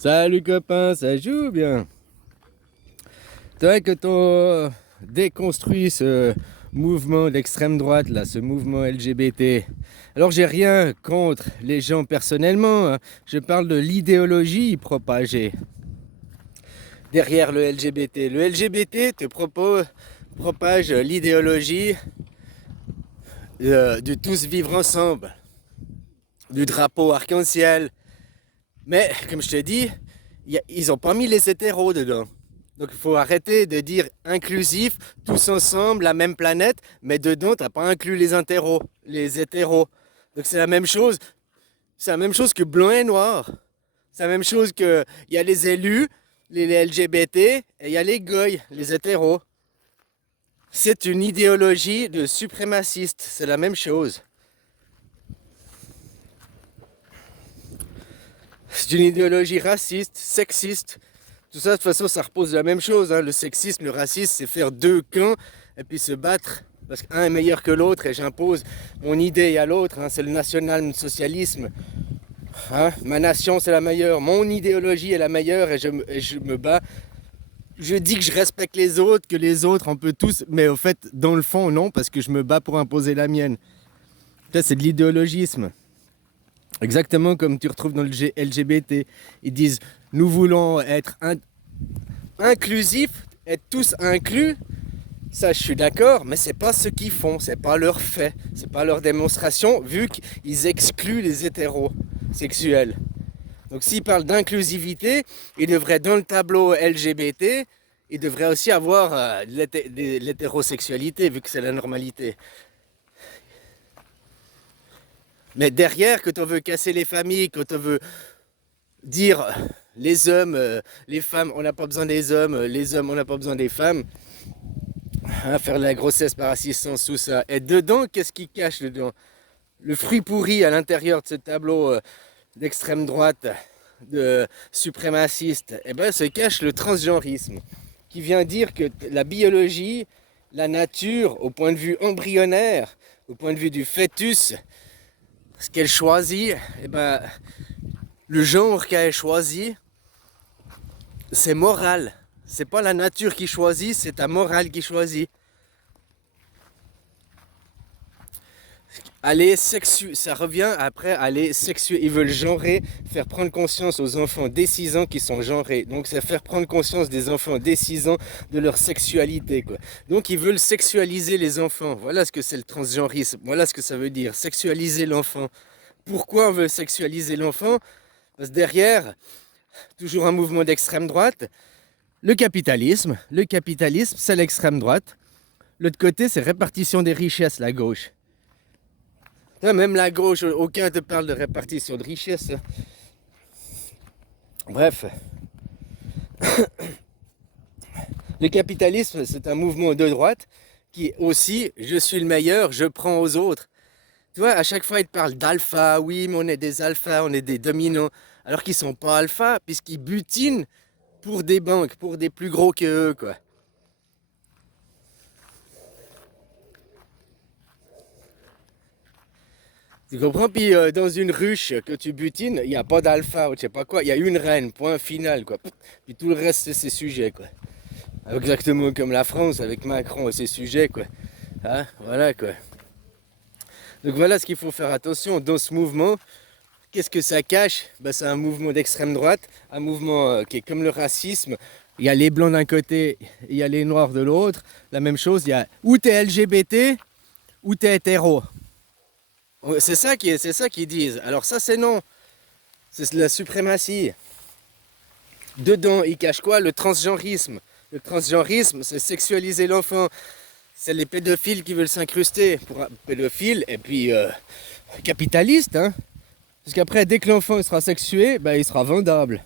Salut copain, ça joue bien. C'est vrai que t'as déconstruit ce mouvement d'extrême droite, là, ce mouvement LGBT. Alors j'ai rien contre les gens personnellement, hein. Je parle de l'idéologie propagée derrière le LGBT. Le LGBT propage l'idéologie de tous vivre ensemble, du drapeau arc-en-ciel. Mais comme je te dis, ils n'ont pas mis les hétéros dedans. Donc il faut arrêter de dire inclusif, tous ensemble, la même planète, mais dedans, tu n'as pas inclus les hétéros. Donc c'est la même chose que blanc et noir. C'est la même chose que il y a les élus, les LGBT, et il y a les goy, les hétéros. C'est une idéologie de suprémaciste, c'est la même chose. C'est une idéologie raciste, sexiste. Tout ça, de toute façon, ça repose de la même chose, hein. Le sexisme, le racisme, c'est faire deux camps et puis se battre parce qu'un est meilleur que l'autre et j'impose mon idée à l'autre, hein. C'est le national-socialisme. Hein. Ma nation, c'est la meilleure. Mon idéologie est la meilleure et je me bats. Je dis que je respecte les autres, que les autres, on peut tous, mais au fait, dans le fond, non, parce que je me bats pour imposer la mienne. Ça, c'est de l'idéologisme. Exactement comme tu retrouves dans le LGBT. Ils disent, nous voulons être inclusifs, être tous inclus. Ça, je suis d'accord, mais c'est pas ce qu'ils font, c'est pas leur fait, c'est pas leur démonstration, vu qu'ils excluent les hétérosexuels. Donc s'ils parlent d'inclusivité, ils devraient, dans le tableau LGBT, ils devraient aussi avoir l'hétérosexualité, vu que c'est la normalité. Mais derrière, quand on veut casser les familles, quand on veut dire les hommes, les femmes, on n'a pas besoin des hommes, les hommes, on n'a pas besoin des femmes, hein, faire la grossesse par assistance, tout ça. Et dedans, qu'est-ce qui cache dedans? Le fruit pourri à l'intérieur de ce tableau d'extrême droite, de suprémaciste, eh ben, se cache le transgenrisme, qui vient dire que la biologie, la nature, au point de vue embryonnaire, au point de vue du fœtus, ce qu'elle choisit, eh ben, le genre qu'elle choisi, c'est moral. C'est pas la nature qui choisit, c'est ta morale qui choisit. Ça revient après à les sexuer. Ils veulent genrer, faire prendre conscience aux enfants dès 6 ans qui sont genrés. Donc c'est faire prendre conscience des enfants dès 6 ans de leur sexualité, quoi. Donc ils veulent sexualiser les enfants. Voilà ce que c'est le transgenrisme. Voilà ce que ça veut dire, sexualiser l'enfant. Pourquoi on veut sexualiser l'enfant? Parce que derrière, toujours un mouvement d'extrême droite, le capitalisme, c'est l'extrême droite. L'autre côté, c'est répartition des richesses, la gauche. Même la gauche, aucun ne te parle de répartition de richesses. Bref, le capitalisme, c'est un mouvement de droite qui aussi, je suis le meilleur, je prends aux autres. Tu vois, à chaque fois, ils te parlent d'alpha. Oui, mais on est des alphas, on est des dominants. Alors qu'ils sont pas alpha, puisqu'ils butinent pour des banques, pour des plus gros que eux, quoi. Tu comprends? Puis dans une ruche que tu butines, il n'y a pas d'alpha ou je sais pas quoi, il y a une reine, point final, quoi. Puis tout le reste, c'est ses sujets, quoi. Exactement comme la France avec Macron et ses sujets, quoi. Hein? Voilà, quoi. Donc voilà ce qu'il faut faire attention dans ce mouvement. Qu'est-ce que ça cache? Ben, c'est un mouvement d'extrême droite, un mouvement qui est comme le racisme. Il y a les blancs d'un côté, il y a les noirs de l'autre. La même chose, il y a ou t'es LGBT ou t'es hétéro. C'est ça qu'ils disent. Alors ça c'est non, c'est la suprématie. Dedans, ils cachent quoi? Le transgenrisme. Le transgenrisme, c'est sexualiser l'enfant. C'est les pédophiles qui veulent s'incruster pour un pédophile et puis capitaliste, hein. Parce qu'après, dès que l'enfant sera sexué, ben, il sera vendable.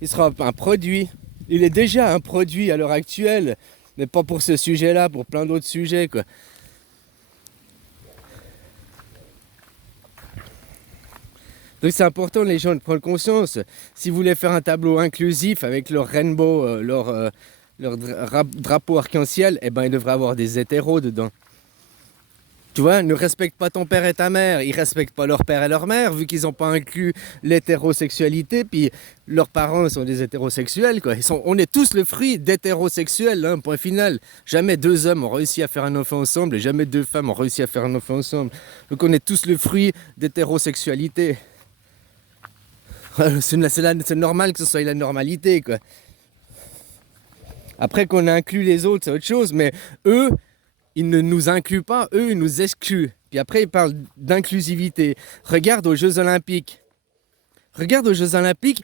Il sera un produit. Il est déjà un produit à l'heure actuelle, mais pas pour ce sujet-là, pour plein d'autres sujets, quoi. Donc c'est important les gens de prendre conscience. Si vous voulez faire un tableau inclusif avec leur rainbow, leur drapeau arc-en-ciel, eh ben il devrait avoir des hétéros dedans. Tu vois, ne respecte pas ton père et ta mère, ils respectent pas leur père et leur mère, vu qu'ils n'ont pas inclus l'hétérosexualité, puis leurs parents sont des hétérosexuels, quoi. On est tous le fruit d'hétérosexuels, hein, point final. Jamais deux hommes ont réussi à faire un enfant ensemble, et jamais deux femmes ont réussi à faire un enfant ensemble. Donc on est tous le fruit d'hétérosexualité. C'est normal que ce soit la normalité, quoi. Après qu'on inclut les autres, c'est autre chose, mais eux, ils ne nous incluent pas, eux, ils nous excluent. Puis après, ils parlent d'inclusivité. Regarde aux Jeux Olympiques. Regarde aux Jeux Olympiques,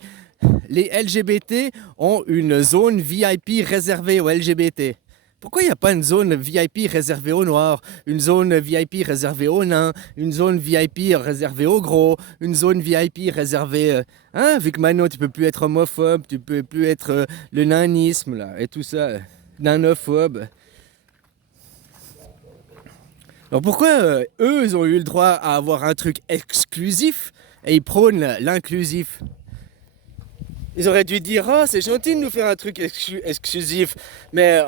les LGBT ont une zone VIP réservée aux LGBT. Pourquoi il n'y a pas une zone VIP réservée aux Noirs, une zone VIP réservée aux Nains, une zone VIP réservée aux Gros, une zone VIP réservée... hein, vu que maintenant, tu peux plus être homophobe, tu peux plus être le nanisme, là, et tout ça, nanophobe. Alors pourquoi eux, ils ont eu le droit à avoir un truc exclusif et ils prônent l'inclusif? Ils auraient dû dire, oh, c'est gentil de nous faire un truc exclusif, mais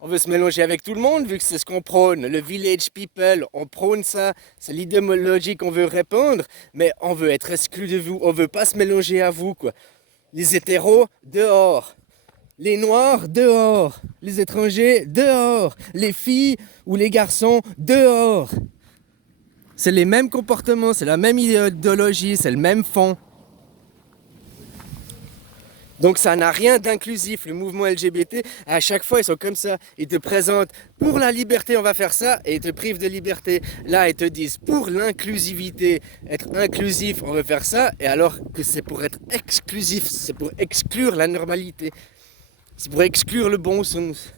on veut se mélanger avec tout le monde vu que c'est ce qu'on prône. Le village people, on prône ça, c'est l'idéologie qu'on veut répandre, mais on veut être exclu de vous, on veut pas se mélanger à vous, quoi. Les hétéros, dehors. Les noirs, dehors. Les étrangers, dehors. Les filles ou les garçons, dehors. C'est les mêmes comportements, c'est la même idéologie, c'est le même fond. Donc ça n'a rien d'inclusif. Le mouvement LGBT, à chaque fois, ils sont comme ça. Ils te présentent, pour la liberté, on va faire ça, et ils te privent de liberté. Là, ils te disent, pour l'inclusivité, être inclusif, on veut faire ça, et alors que c'est pour être exclusif, c'est pour exclure la normalité. C'est pour exclure le bon sens.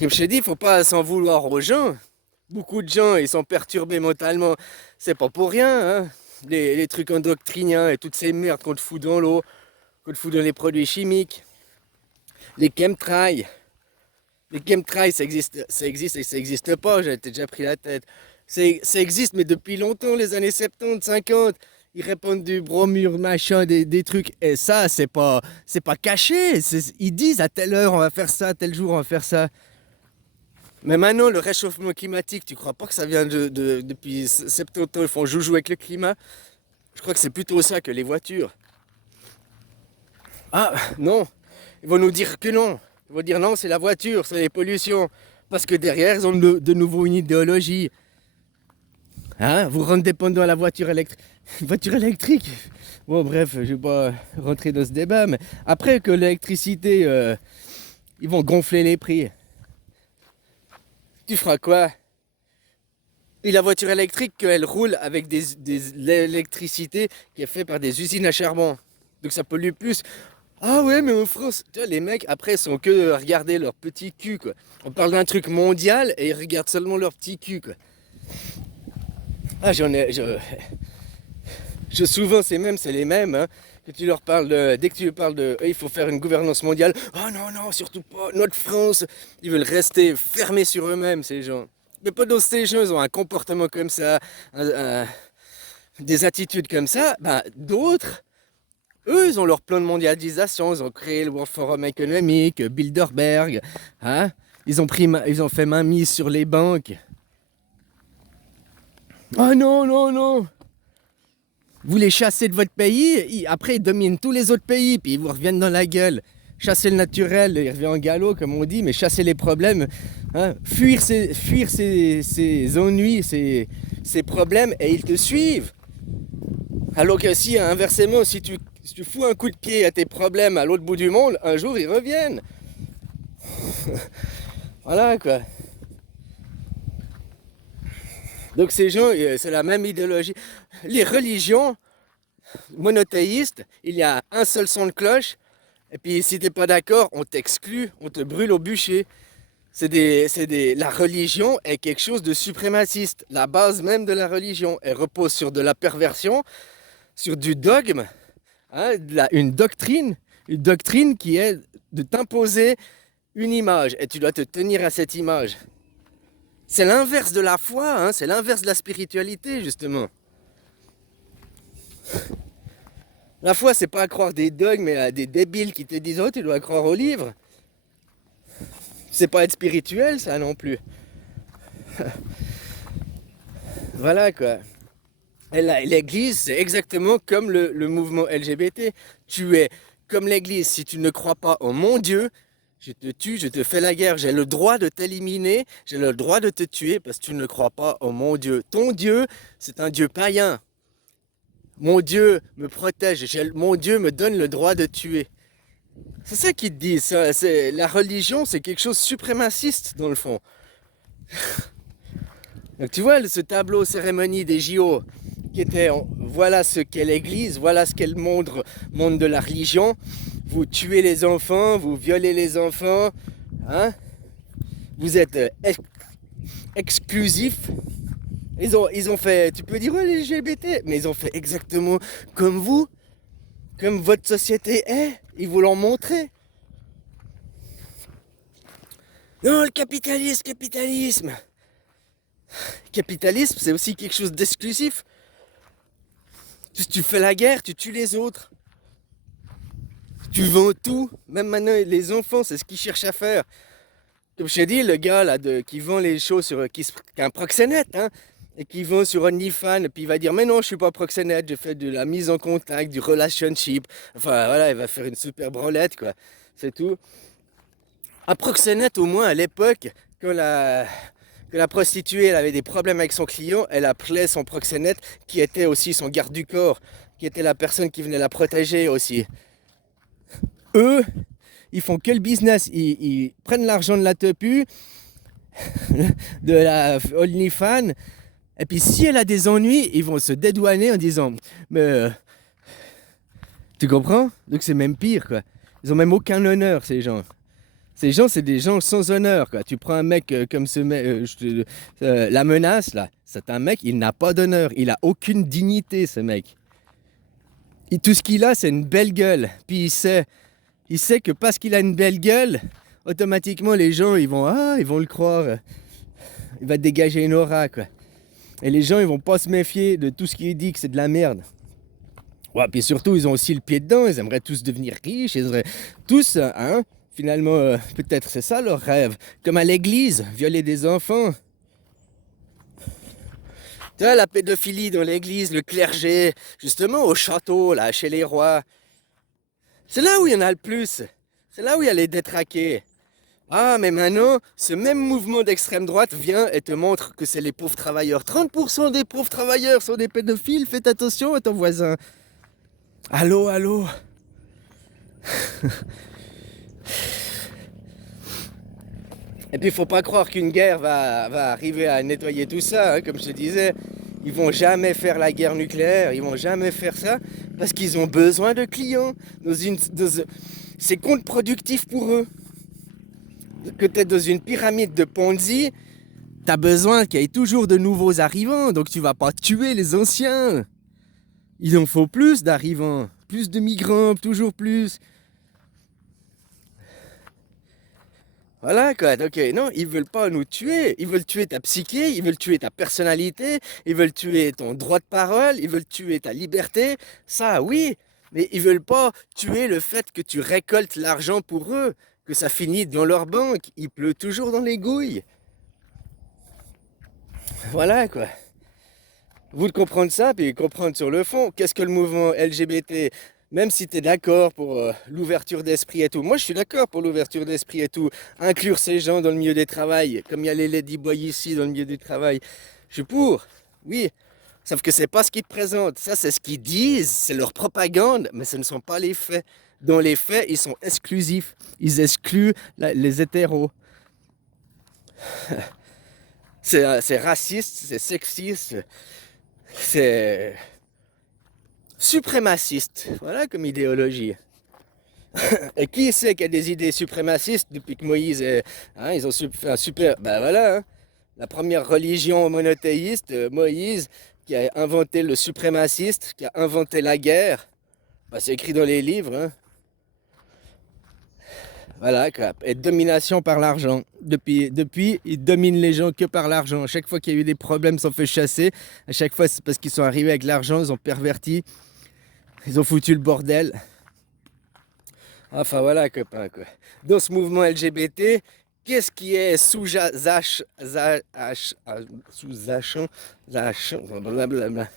Comme je t'ai dit, il ne faut pas s'en vouloir aux gens. Beaucoup de gens, ils sont perturbés mentalement. C'est pas pour rien, hein. Les trucs endoctriniens et toutes ces merdes qu'on te fout dans l'eau, qu'on te fout dans les produits chimiques. Les chemtrails. Les chemtrails, ça existe et ça n'existe pas, j'ai déjà pris la tête. Ça existe, mais depuis longtemps, les années 70, 50. Ils répondent du bromure, machin, des trucs. Et ça, c'est pas caché. Ils disent à telle heure, on va faire ça, tel jour, on va faire ça. Mais maintenant, le réchauffement climatique, tu crois pas que ça vient depuis 70 ans, ils font joujou avec le climat? Je crois que c'est plutôt ça que les voitures. Ah, non. Ils vont nous dire que non. Ils vont dire non, c'est la voiture, c'est les pollutions. Parce que derrière, ils ont de nouveau une idéologie. Hein, vous rendre dépendant à la voiture électrique. Voiture électrique. Bon, bref, je vais pas rentrer dans ce débat, mais après que l'électricité, ils vont gonfler les prix. Tu feras quoi? Et la voiture électrique, elle roule avec l'électricité qui est faite par des usines à charbon. Donc ça pollue plus. Ah ouais, mais en France, tu vois, les mecs, après, sont que à regarder leur petit cul, quoi. On parle d'un truc mondial et ils regardent seulement leur petit cul, quoi. Ah, souvent, c'est les mêmes, hein, que tu leur parles dès que tu leur parles de, il faut faire une gouvernance mondiale. Oh non, non, surtout pas, notre France. Ils veulent rester fermés sur eux-mêmes, ces gens. Mais pas dans ces gens, ils ont un comportement comme ça, des attitudes comme ça. Ben, d'autres, eux, ils ont leur plan de mondialisation, ils ont créé le World Forum économique, Bilderberg, hein. Ils ont fait mainmise sur les banques. Oh non, non, non. Vous les chassez de votre pays, après ils dominent tous les autres pays, puis ils vous reviennent dans la gueule. Chasser le naturel, il revient en galop comme on dit, mais chasser les problèmes, hein, fuir ces ennuis, ces problèmes, et ils te suivent. Alors que si, inversement, si tu fous un coup de pied à tes problèmes à l'autre bout du monde, un jour ils reviennent. Voilà quoi. Donc ces gens, c'est la même idéologie. Les religions monothéistes, il y a un seul son de cloche, et puis si t'es pas d'accord, on t'exclut, on te brûle au bûcher. La religion est quelque chose de suprémaciste. La base même de la religion, elle repose sur de la perversion, sur du dogme, hein, une doctrine qui est de t'imposer une image, et tu dois te tenir à cette image. C'est l'inverse de la foi, hein, c'est l'inverse de la spiritualité, justement. La foi, c'est pas à croire des dogmes, mais à des débiles qui te disent « Oh, tu dois croire au livre ». C'est pas être spirituel, ça, non plus. Voilà quoi. Et l'Église, c'est exactement comme le mouvement LGBT. Tu es comme l'Église. Si tu ne crois pas en mon Dieu, je te tue, je te fais la guerre. J'ai le droit de t'éliminer, j'ai le droit de te tuer parce que tu ne crois pas en mon Dieu. Ton Dieu, c'est un Dieu païen. Mon Dieu me protège, mon Dieu me donne le droit de tuer. C'est ça qu'ils te disent. La religion, c'est quelque chose de suprémaciste dans le fond. Donc tu vois, ce tableau cérémonie des JO, qui était, voilà ce qu'est l'Église, voilà ce qu'est le monde de la religion. Vous tuez les enfants, vous violez les enfants, hein? Vous êtes exclusifs. Ils ont fait, tu peux dire ouais, les LGBT, mais ils ont fait exactement comme vous, comme votre société est. Ils vous l'ont montré. Non, le capitalisme, capitalisme. Capitalisme, c'est aussi quelque chose d'exclusif. Tu fais la guerre, tu tues les autres. Tu vends tout. Même maintenant, les enfants, c'est ce qu'ils cherchent à faire. Comme je t'ai dit, le gars là, qui vend les choses qui est un proxénète, hein, et qui vend sur OnlyFans, et puis il va dire mais non, je suis pas proxénète, je fais de la mise en contact, du relationship. Enfin voilà, il va faire une super branlette, quoi. C'est tout. Un proxénète, au moins à l'époque, que la prostituée elle avait des problèmes avec son client, elle appelait son proxénète, qui était aussi son garde du corps, qui était la personne qui venait la protéger aussi. Eux, ils font que le business, ils prennent l'argent de la tepu, de la OnlyFans, et puis si elle a des ennuis, ils vont se dédouaner en disant mais tu comprends? Donc c'est même pire quoi. Ils ont même aucun honneur ces gens. Ces gens, c'est des gens sans honneur quoi. Tu prends un mec comme ce mec, la menace là, c'est un mec, il n'a pas d'honneur, il a aucune dignité ce mec. Tout ce qu'il a, c'est une belle gueule. Puis il sait que parce qu'il a une belle gueule, automatiquement les gens ils vont le croire. Il va dégager une aura quoi. Et les gens ils vont pas se méfier de tout ce qui est dit que c'est de la merde. Ouais, puis surtout ils ont aussi le pied dedans, ils aimeraient tous devenir riches, ils aimeraient tous, hein, finalement peut-être c'est ça leur rêve. Comme à l'église, violer des enfants. Tu vois, la pédophilie dans l'église, le clergé, justement au château, là, chez les rois. C'est là où il y en a le plus. C'est là où il y a les détraqués. Ah, mais maintenant, ce même mouvement d'extrême droite vient et te montre que c'est les pauvres travailleurs. 30% des pauvres travailleurs sont des pédophiles, faites attention à ton voisin. Allô, allô. Et puis, il faut pas croire qu'une guerre va arriver à nettoyer tout ça, hein, comme je te disais. Ils vont jamais faire la guerre nucléaire, ils vont jamais faire ça, parce qu'ils ont besoin de clients. C'est contre-productif pour eux. Que tu es dans une pyramide de Ponzi, tu as besoin qu'il y ait toujours de nouveaux arrivants, donc tu vas pas tuer les anciens. Il en faut plus d'arrivants, plus de migrants, toujours plus. Voilà quoi, donc non, ils veulent pas nous tuer, ils veulent tuer ta psyché, ils veulent tuer ta personnalité, ils veulent tuer ton droit de parole, ils veulent tuer ta liberté, ça oui, mais ils veulent pas tuer le fait que tu récoltes l'argent pour eux, que ça finit dans leur banque, il pleut toujours dans les gouilles. Voilà quoi. Vous de comprendre ça, puis comprendre sur le fond, qu'est-ce que le mouvement LGBT, même si tu es d'accord pour l'ouverture d'esprit et tout, moi je suis d'accord pour l'ouverture d'esprit et tout, inclure ces gens dans le milieu du travail, comme il y a les ladyboys ici dans le milieu du travail, je suis pour, oui, sauf que c'est pas ce qu'ils te présentent, ça c'est ce qu'ils disent, c'est leur propagande, mais ce ne sont pas les faits. Dans les faits, ils sont exclusifs, ils excluent les hétéros. C'est raciste, c'est sexiste, c'est suprémaciste, voilà comme idéologie. Et qui sait qu'il y a des idées suprémacistes depuis que Moïse hein, ils ont fait un super. Ben voilà, hein, la première religion monothéiste, Moïse, qui a inventé le suprémaciste, qui a inventé la guerre. Ben, c'est écrit dans les livres. Hein. Voilà, quoi. Et domination par l'argent. Depuis, ils dominent les gens que par l'argent. À chaque fois qu'il y a eu des problèmes, ils sont fait chasser. À chaque fois, c'est parce qu'ils sont arrivés avec l'argent, ils ont perverti. Ils ont foutu le bordel. Enfin voilà, copain, quoi. Dans ce mouvement LGBT, qu'est-ce qui est sous-jacent, blablabla.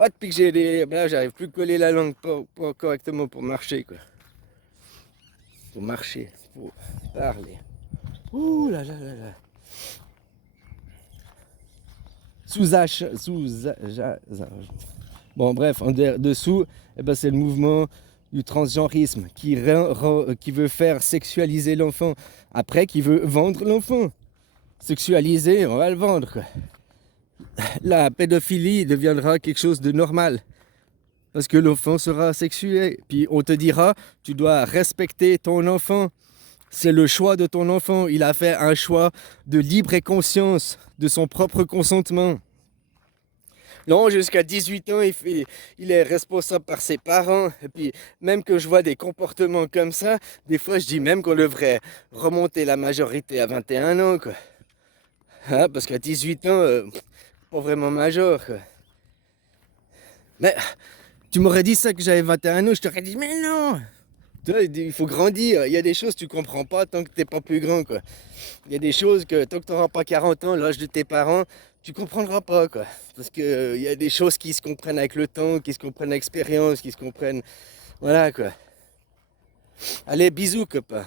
Ah, depuis que j'ai des... Là, j'arrive plus à coller la langue pas correctement pour marcher, quoi. Pour marcher, pour parler. Ouh là là là là. Bon, bref, en dessous, eh ben, c'est le mouvement du transgenrisme qui veut faire sexualiser l'enfant. Après, qui veut vendre l'enfant. Sexualiser, on va le vendre, quoi. La pédophilie deviendra quelque chose de normal. Parce que l'enfant sera sexué. Puis on te dira, tu dois respecter ton enfant. C'est le choix de ton enfant. Il a fait un choix de libre et conscience, de son propre consentement. Non, jusqu'à 18 ans, il est responsable par ses parents. Et puis, même que je vois des comportements comme ça, des fois, je dis même qu'on devrait remonter la majorité à 21 ans, quoi. Hein, parce qu'à 18 ans, pas vraiment majeur, quoi. Mais tu m'aurais dit ça que j'avais 21 ans, je t'aurais dit, mais non! Tu vois, il faut grandir. Il y a des choses que tu comprends pas tant que t'es pas plus grand, quoi. Il y a des choses que tant que tu n'auras pas 40 ans, l'âge de tes parents, tu comprendras pas, quoi. Parce que il y a des choses qui se comprennent avec le temps, qui se comprennent avec l'expérience, qui se comprennent... Voilà, quoi. Allez, bisous, copain.